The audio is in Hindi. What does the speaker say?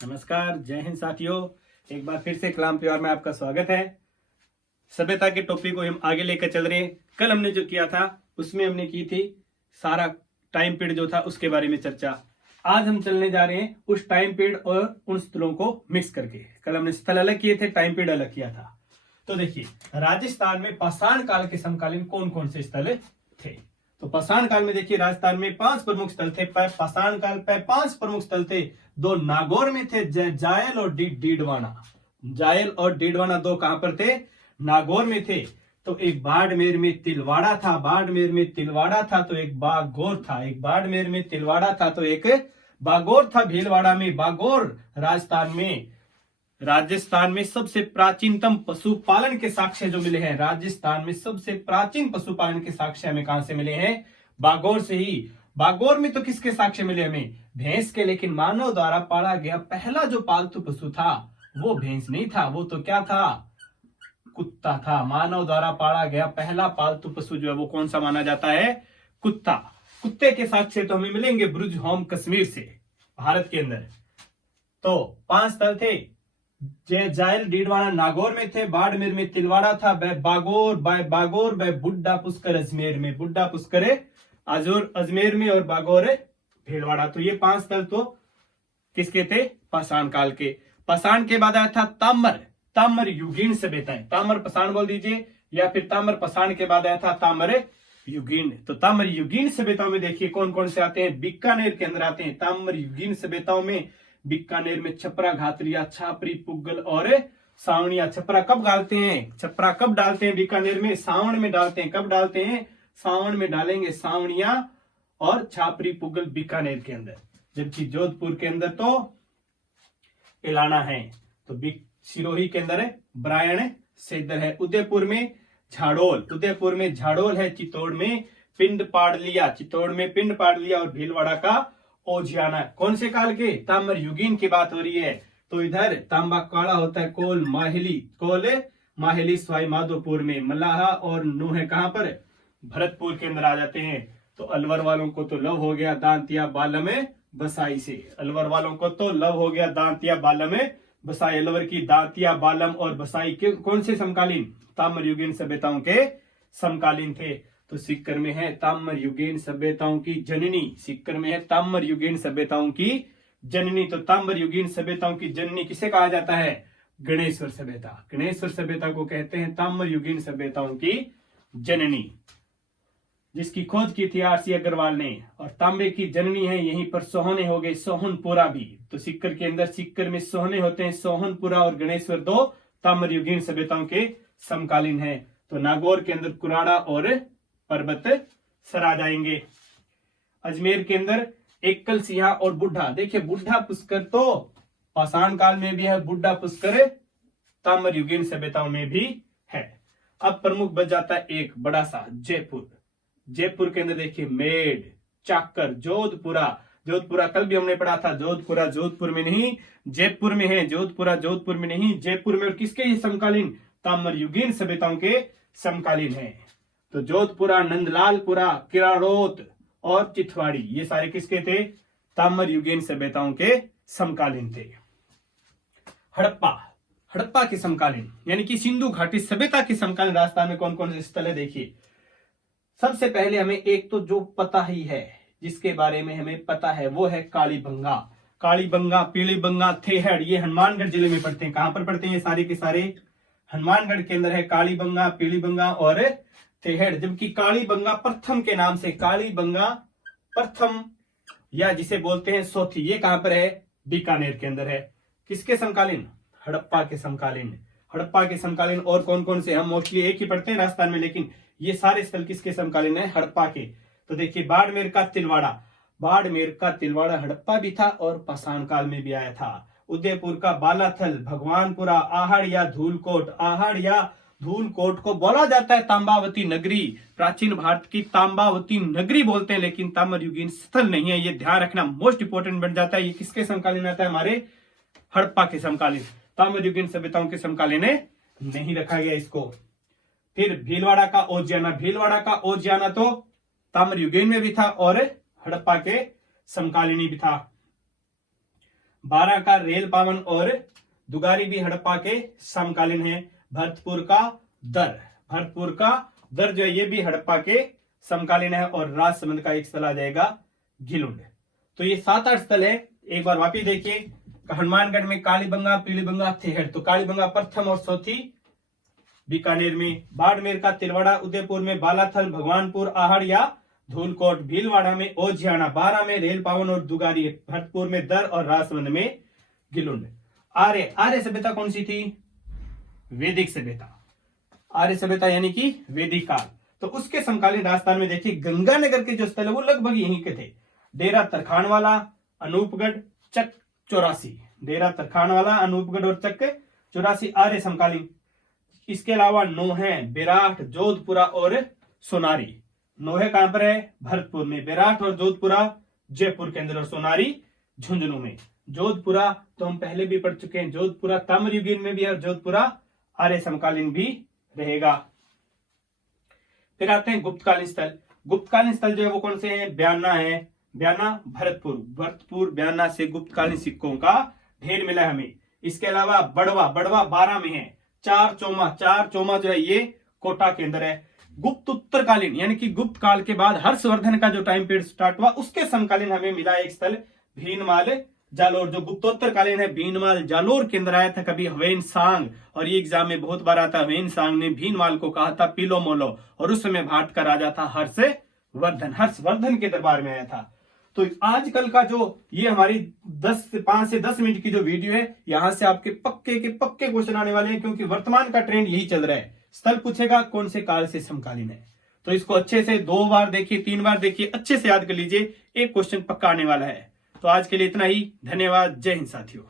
नमस्कार, जय हिंद साथियों। एक बार फिर से कलाम प्यार में आपका स्वागत है। सभ्यता के टॉपिक को हम आगे लेकर चल रहे हैं। कल हमने जो किया था उसमें हमने की थी सारा टाइम पीरियड जो था उसके बारे में चर्चा। आज हम चलने जा रहे हैं उस टाइम पीरियड और उन स्थलों को मिक्स करके। कल हमने स्थल अलग किए थे, टाइम पीरियड अलग किया था। तो देखिए, राजस्थान में पाषाण काल के समकालीन कौन कौन से स्थल थे। तो पाषाण काल में देखिए, राजस्थान में 5 प्रमुख स्थल थे। पाषाण काल पे 5 प्रमुख स्थल थे। 2 नागौर में थे, जायल और डीडवाना। जायल और डीडवाना 2 कहां पर थे? नागौर में थे। तो एक बाड़मेर में तिलवाड़ा था, बाड़मेर में तिलवाड़ा था तो एक बागौर था। एक बाड़मेर में तिलवाड़ा था तो एक बागौर था। भीलवाड़ा में बागौर। राजस्थान में सबसे प्राचीनतम पशुपालन के साक्ष्य जो मिले हैं, राजस्थान में सबसे प्राचीन पशुपालन के साक्ष्य हमें कहां से मिले हैं? बागौर से ही। बागौर में तो किसके साक्ष्य मिले हमें? भैंस के। लेकिन मानव द्वारा पाला गया पहला जो पालतू पशु था वो भैंस नहीं था, वो तो क्या था? कुत्ता था। मानव द्वारा पाला गया पहला पालतू पशु जो है वो कौन सा माना जाता है? कुत्ता। कुत्ते के साक्ष्य तो हमें मिलेंगे ब्रुज होम कश्मीर से, भारत के अंदर। तो 5 स्थल थे। जायल डीडवाना नागौर में थे, बाड़मेर में तिलवाड़ा था, बागौर बुड्ढा पुष्कर अजमेर में, बुड्ढा पुष्कर अजमेर में और बागौर भीलवाड़ा। तो ये 5 स्थल तो किसके थे? पाषाण काल के। पाषाण के बाद आया था ताम्र युगीन सभ्यताएं। ताम्र पाषाण बोल दीजिए या फिर ताम्र पाषाण के बाद आया था ताम्र युगीन। तो ताम्र युगीन सभ्यताओं में देखिए कौन कौन से आते हैं। बीकानेर के अंदर आते हैं ताम्र युगीन सभ्यताओं में। बीकानेर में छपरा, घातरिया, छापरी, पुग्गल और सावणिया। छपरा कब डालते हैं? छपरा कब डालते हैं? बीकानेर में सावन में डालते हैं। कब डालते हैं? सावन में डालेंगे सावणिया और छापरी, पुग्गल बीकानेर के अंदर। जबकि जोधपुर के अंदर तो इलाना है। तो सिरोही के अंदर ब्रायण सेदर है। उदयपुर में झाड़ोल है। चित्तौड़ में पिंड पाड़ लिया और भीलवाड़ा का ओजियाना। कौन से काल के? ताम्र युगीन की बात हो रही है। तो इधर तांबा काला होता है कोल माहिली सवाई माधोपुर में। मल्लाहा और नूह कहां पर? भरतपुर के अंदर आ जाते हैं। तो अलवर वालों को तो लव हो गया दांतिया बालम बसाई से। अलवर वालों को तो लव हो गया दांतिया बालम बसाई। अलवर की दांतिया, बालम और बसाई के कौन से समकालीन? ताम्र युगीन सभ्यताओं के समकालीन थे। तो सिक्कर में है ताम्र युगीन सभ्यताओं की जननी। सिक्कर में है ताम्र युगीन सभ्यताओं की जननी। तो ताम्र युगीन सभ्यताओं की जननी किसे कहा जाता है? गणेश्वर सभ्यता। गणेश्वर सभ्यता को कहते हैं ताम्र युगीन सभ्यताओं की जननी, जिसकी खोज की थी आरसी अग्रवाल ने। और तांबे की जननी है यहीं पर सोहने हो गए, सोहनपुरा भी। तो सिक्कर के अंदर सिक्कर में सोहने होते हैं, सोहनपुरा और गणेश्वर 2 ताम्र युगीन सभ्यताओं के समकालीन है। तो नागौर के अंदर कुराड़ा और पर्वत सर आ जाएंगे। अजमेर के अंदर एकल सिंहा और बुढ़ा। देखिए, बुढ़ा पुष्कर तो पाषाण काल में भी है, बुढ़ा पुष्कर ताम्र युगीन सभ्यताओं में भी है। अब प्रमुख बच जाता है एक बड़ा सा जयपुर के अंदर देखिए मेड, चाकर, जोधपुरा कल भी हमने पढ़ा था। जोधपुर में नहीं, जयपुर में है। जोधपुर में नहीं, जयपुर में। और किसके समकालीन? ताम्र युगीन सभ्यताओं के समकालीन है। तो जोधपुरा, नंदलालपुरा, किराड़ोत और चिथवाड़ी, ये सारे किसके थे? ताम्र युगीन सभ्यताओं के समकालीन थे। हड़प्पा के समकालीन यानी कि सिंधु घाटी सभ्यता के समकालीन राजस्थान में कौन कौन से स्थल है? देखिए, सबसे पहले हमें एक तो जो पता ही है, जिसके बारे में हमें पता है, वो है कालीबंगा, पीलीबंगा, थेहड़। ये हनुमानगढ़ जिले में पड़ते हैं। कहां पर पड़ते हैं? सारे के सारे हनुमानगढ़ के अंदर है। कालीबंगा, पीलीबंगा और थेहड़। जबकि कालीबंगा प्रथम के नाम से, कालीबंगा प्रथम या जिसे बोलते हैं सोथी, ये कहां पर है? बीकानेर के अंदर है। किसके समकालीन? हड़प्पा के समकालीन। और कौन कौन से? हम मोस्टली एक ही पढ़ते हैं राजस्थान में, लेकिन ये सारे स्थल किसके समकालीन है? हड़प्पा के। तो देखिए, बाड़मेर का तिलवाड़ा हड़प्पा भी था और पाषाण काल में भी आया था। उदयपुर का बालाथल, भगवानपुरा, आहड़ या धूलकोट को बोला जाता है तांबावती नगरी। प्राचीन भारत की तांबावती नगरी बोलते हैं, लेकिन ताम्र युगीन स्थल नहीं है। ये ध्यान रखना, मोस्ट इंपोर्टेंट बन जाता है। ये किसके समकालीन आता है? हमारे हड़प्पा के समकालीन। ताम्र युगीन सभ्यताओं के समकालीन नहीं रखा गया इसको। फिर भीलवाड़ा का ओजियाना तो ताम्र युगीन में भी था और हड़प्पा के समकालीन भी था। 12 का रेल पावन और दुगारी भी हड़प्पा के समकालीन है। भरतपुर का दर जो है ये भी हड़प्पा के समकालीन है। और राजसमंद का एक स्थल आ जाएगा घिलुंड। तो ये 7-8 स्थल है। एक बार वापिस देखिए, हनुमानगढ़ में कालीबंगा, पीलीबंगा, थेहड़। तो कालीबंगा प्रथम और चौथी, बीकानेर में बाड़मेर का तिलवाड़ा, उदयपुर में बालाथल, भगवानपुर, आहड़ या धूलकोट, भीलवाड़ा में ओजियाना, बारा में रेल पावन और दुगारी, भरतपुर में दर और राजसमंद में गिलुंड। आर्य सभ्यता कौन सी थी? वैदिक सभ्यता। आर्य सभ्यता यानी कि वैदिक काल। तो उसके समकालीन राजस्थान में देखिए गंगानगर के जो स्थल है वो लगभग यहीं के थे। डेरा तरखानवाला, अनूपगढ़, चक 84। डेरा तरखानवाला, अनूपगढ़ और चक 84 आर्य समकालीन। इसके अलावा नोहे, बेराट, जोधपुरा और सोनारी। नोहे कहां पर है? भरतपुर में। बेराट और जोधपुरा जयपुर के अंदर और सोनारी झुंझुनू में। जोधपुरा तो हम पहले भी पढ़ चुके हैं, जोधपुरा ताम्रयुगीन में भी है और जोधपुरा आर्य समकालीन भी रहेगा। फिर आते हैं गुप्तकालीन स्थल। गुप्तकालीन स्थल जो है वो कौन से हैं? ब्याना है, ब्याना भरतपुर ब्याना से गुप्तकालीन सिक्कों का ढेर मिला है हमें। इसके अलावा बड़वा 12 में है। चार चौमा जो है ये कोटा के अंदर है। गुप्त उत्तरकालीन यानी कि गुप्त काल के बाद हर्षवर्धन का जो टाइम पीरियड स्टार्ट हुआ उसके समकालीन हमें मिला एक स्थल भीनमाल जालोर। जो गुप्तोत्तरकालीन है भीनमाल जालोर के अंदर आया था कभी हवेन सांग, और ये एग्जाम में बहुत बार आता है। हवेन सांग ने भीनमाल को कहा था पीलो मोलो, और उस समय भाट का राजा था हर्षवर्धन के दरबार में आया था। तो आजकल का जो ये हमारी 5 से 10 मिनट की जो वीडियो है, यहां से आपके पक्के क्वेश्चन आने वाले हैं, क्योंकि वर्तमान का ट्रेंड यही चल रहा है। स्थल पूछेगा कौन से काल से समकालीन है। तो इसको अच्छे से 2 बार देखिए, 3 बार देखिए, अच्छे से याद कर लीजिए, एक क्वेश्चन पक्का आने वाला है। तो आज के लिए इतना ही। धन्यवाद। जय हिंद साथियों।